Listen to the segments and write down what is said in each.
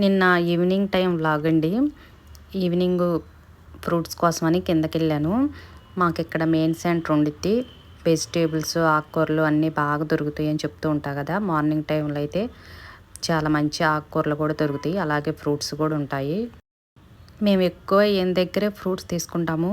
నిన్న evening time vlog అండి. Evening fruits కోసమని కిందకెళ్ళాను. మాకు ఇక్కడ మెయిన్ సెంటర్ ఉండిద్ది. వెజిటేబుల్స్, ఆకుకూరలు అన్నీ బాగా దొరుకుతాయి అని చెప్తూ ఉంటా కదా. మార్నింగ్ టైంలో అయితే చాలా మంచి ఆకుకూరలు కూడా దొరుకుతాయి, అలాగే ఫ్రూట్స్ కూడా ఉంటాయి. మేము ఎక్కువ ఈయన దగ్గరే ఫ్రూట్స్ తీసుకుంటాము.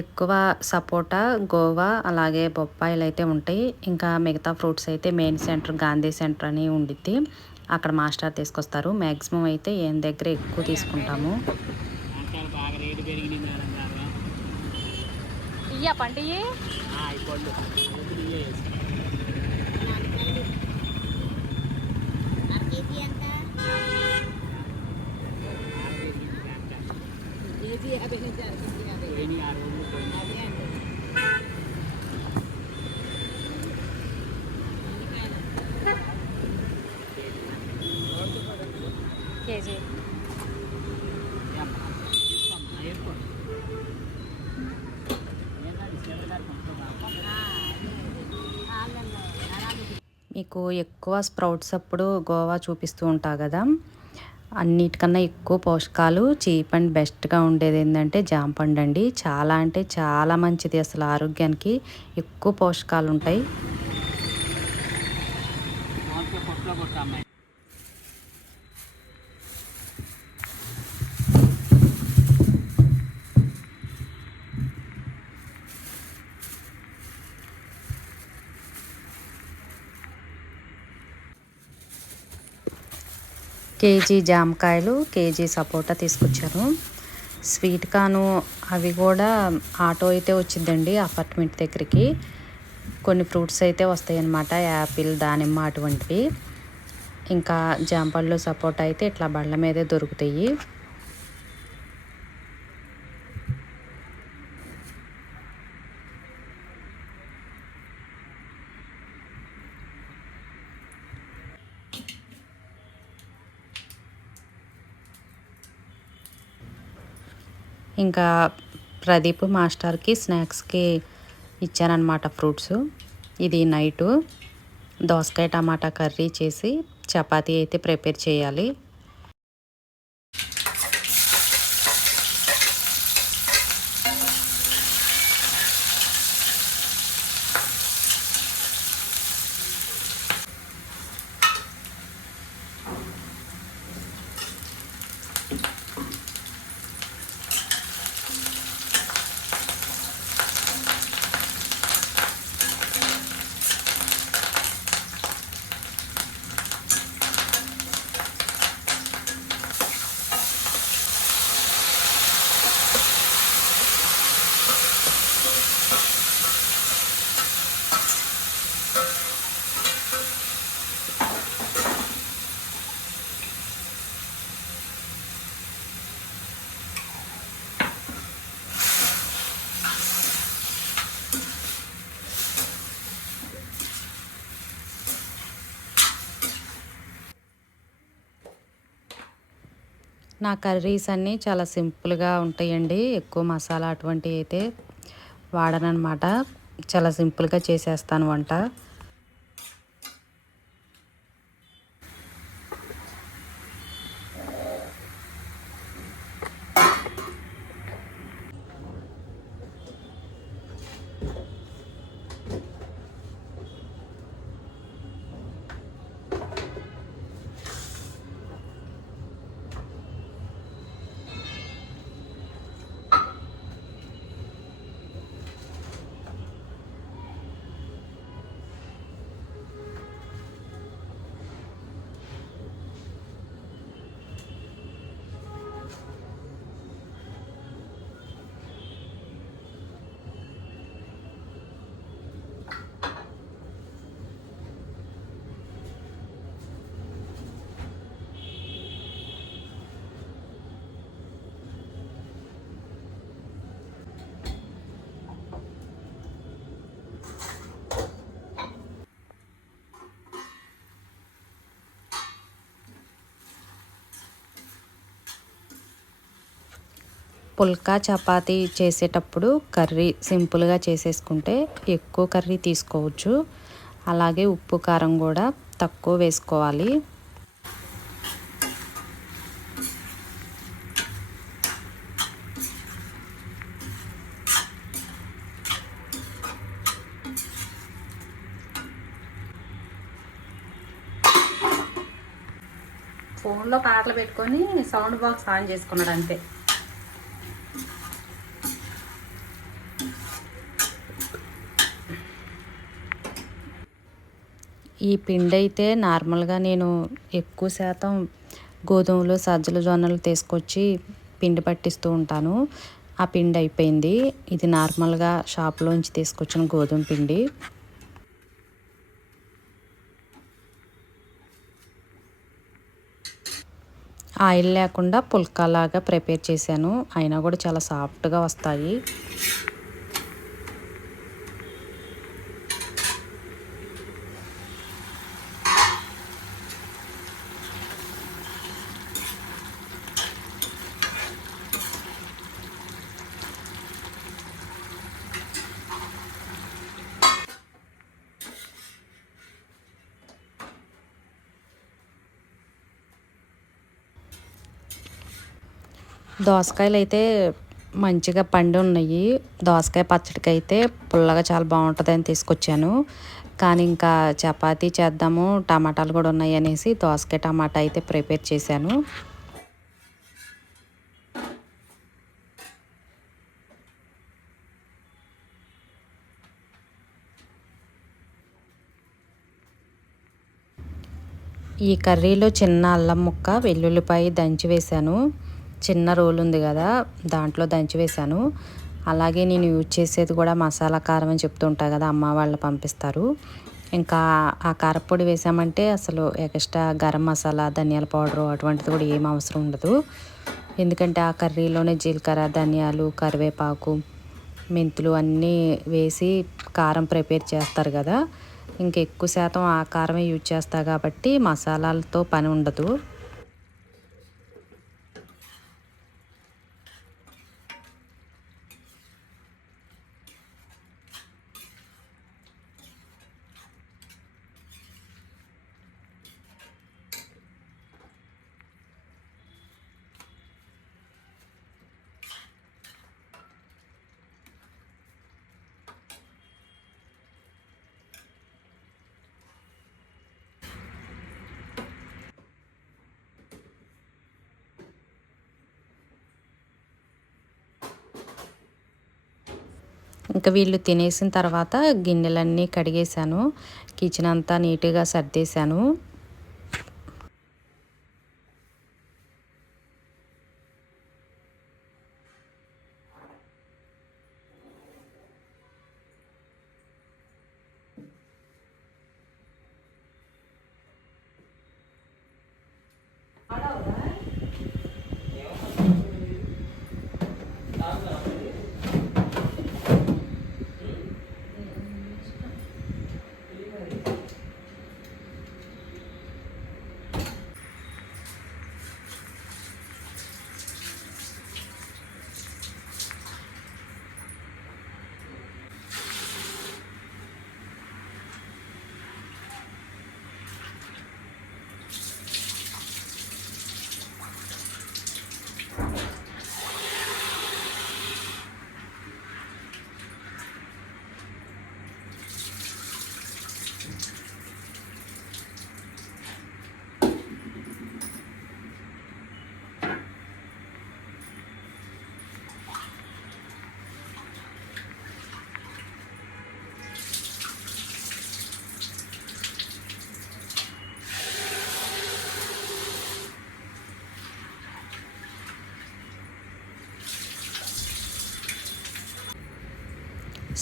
ఎక్కువ సపోటా, గోవా, అలాగే బొప్పాయిలు అయితే ఉంటాయి. ఇంకా మిగతా ఫ్రూట్స్ అయితే మెయిన్ సెంటర్, గాంధీ సెంటర్ అని ఉండిద్ది, అక్కడ మాస్టర్ తీసుకొస్తారు. మ్యాక్సిమం అయితే ఈయన దగ్గర ఎక్కువ తీసుకుంటాము. ఇయ్యా పంట కేజీ. మీకు ఎక్కువ స్ప్రౌట్స్ అప్పుడు గోవా చూపిస్తూ ఉంటా కదా. అన్నిటికన్నా ఎక్కువ పోషకాలు, చీప్ అండ్ బెస్ట్గా ఉండేది ఏంటంటే జాంపండు అండి. చాలా అంటే చాలా మంచిది, అసలు ఆరోగ్యానికి ఎక్కువ పోషకాలు ఉంటాయి. కేజీ జామకాయలు, కేజీ సపోటా తీసుకొచ్చాను. స్వీట్ కాను అవి కూడా ఆటో అయితే వచ్చిందండి అపార్ట్మెంట్ దగ్గరికి. కొన్ని ఫ్రూట్స్ అయితే వస్తాయి అన్నమాట, యాపిల్, దానిమ్మ అటువంటివి. ఇంకా జాంపళ్ళు, సపోటా అయితే ఇట్లా బళ్ళ మీదే దొరుకుతాయి. ఇంకా ప్రదీప్ మాస్టర్కి స్నాక్స్కి ఇచ్చానమాట ఫ్రూట్స్. ఇది నైటు దోసకాయ టమాటా కర్రీ చేసి చపాతీ అయితే ప్రిపేర్ చేయాలి. నా కర్రీస్ అన్నీ చాలా సింపుల్గా ఉంటాయండి. ఎక్కువ మసాలా అటువంటివి అయితే వాడనమాట. చాలా సింపుల్గా చేసేస్తాను వంట. పుల్కా చపాతీ చేసేటప్పుడు కర్రీ సింపుల్గా చేసేసుకుంటే ఎక్కువ కర్రీ తీసుకోవచ్చు. అలాగే ఉప్పు కారం కూడా తక్కువ వేసుకోవాలి. ఫోన్లో పాటలు పెట్టుకొని సౌండ్ బాక్స్ ఆన్ చేసుకున్నాడు అంతే. ఈ పిండి అయితే నార్మల్గా నేను ఎక్కువ శాతం గోధుమలు, సజ్జలు, జొన్నలు తీసుకొచ్చి పిండి పట్టిస్తూ ఉంటాను. ఆ పిండి అయిపోయింది. ఇది నార్మల్గా షాప్లోంచి తీసుకొచ్చిన గోధుమ పిండి. ఆయిల్ లేకుండా పుల్కాలాగా ప్రిపేర్ చేశాను. అయినా కూడా చాలా సాఫ్ట్గా వస్తాయి. దోసకాయలు అయితే మంచిగా పండి ఉన్నాయి. దోసకాయ పచ్చడికి అయితే పుల్లగా చాలా బాగుంటుందని తీసుకొచ్చాను. కానీ ఇంకా చపాతీ చేద్దాము, టమాటాలు కూడా ఉన్నాయి అనేసి దోసకాయ టమాటా అయితే ప్రిపేర్ చేశాను. ఈ కర్రీలో చిన్న అల్లం ముక్క, వెల్లుల్లిపాయ దంచి వేశాను. చిన్న రోల్ ఉంది కదా, దాంట్లో దంచి వేశాను. అలాగే నేను యూజ్ చేసేది కూడా మసాలా కారం అని చెప్తుంటా కదా, అమ్మ వాళ్ళు పంపిస్తారు. ఇంకా ఆ కారపొడి వేసామంటే అసలు ఎక్స్ట్రా గరం మసాలా, ధనియాల పౌడరు అటువంటిది కూడా ఏం అవసరం ఉండదు. ఎందుకంటే ఆ కర్రీలోనే జీలకర్ర, ధనియాలు, కరివేపాకు, మెంతులు అన్నీ వేసి కారం ప్రిపేర్ చేస్తారు కదా, ఇంకెక్కువ శాతం ఆ కారమే యూజ్ చేస్తా కాబట్టి మసాలాలతో పని ఉండదు. ఇంకా వీళ్ళు తినేసిన తర్వాత గిన్నెలన్నీ కడిగేశాను. కిచెన్ అంతా నీట్గా సర్దేశాను.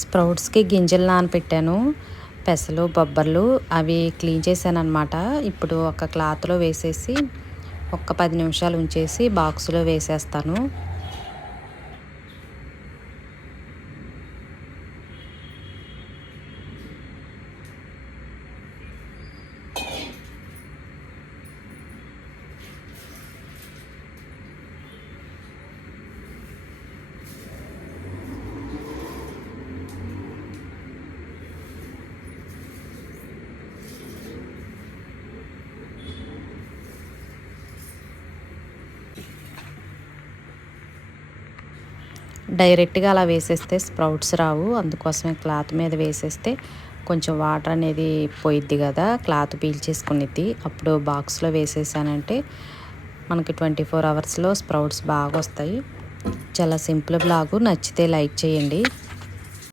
స్ప్రౌట్స్కి గింజలు నానపెట్టాను, పెసలు, బొబ్బర్లు అవి క్లీన్ చేశాను అనమాట. ఇప్పుడు ఒక క్లాత్లో వేసేసి ఒక 10 నిమిషాలు ఉంచేసి బాక్స్లో వేసేస్తాను. డైరెక్ట్గా అలా వేసేస్తే స్ప్రౌట్స్ రావు. అందుకోసమే క్లాత్ మీద వేసేస్తే కొంచెం వాటర్ అనేది పోయిద్ది కదా, క్లాత్ పీల్చేసుకునిద్ది. అప్పుడు బాక్స్లో వేసేసానంటే మనకి 24 అవర్స్లో స్ప్రౌట్స్ బాగా వస్తాయి. చాలా సింపుల్ బ్లాగు, నచ్చితే లైక్ చేయండి.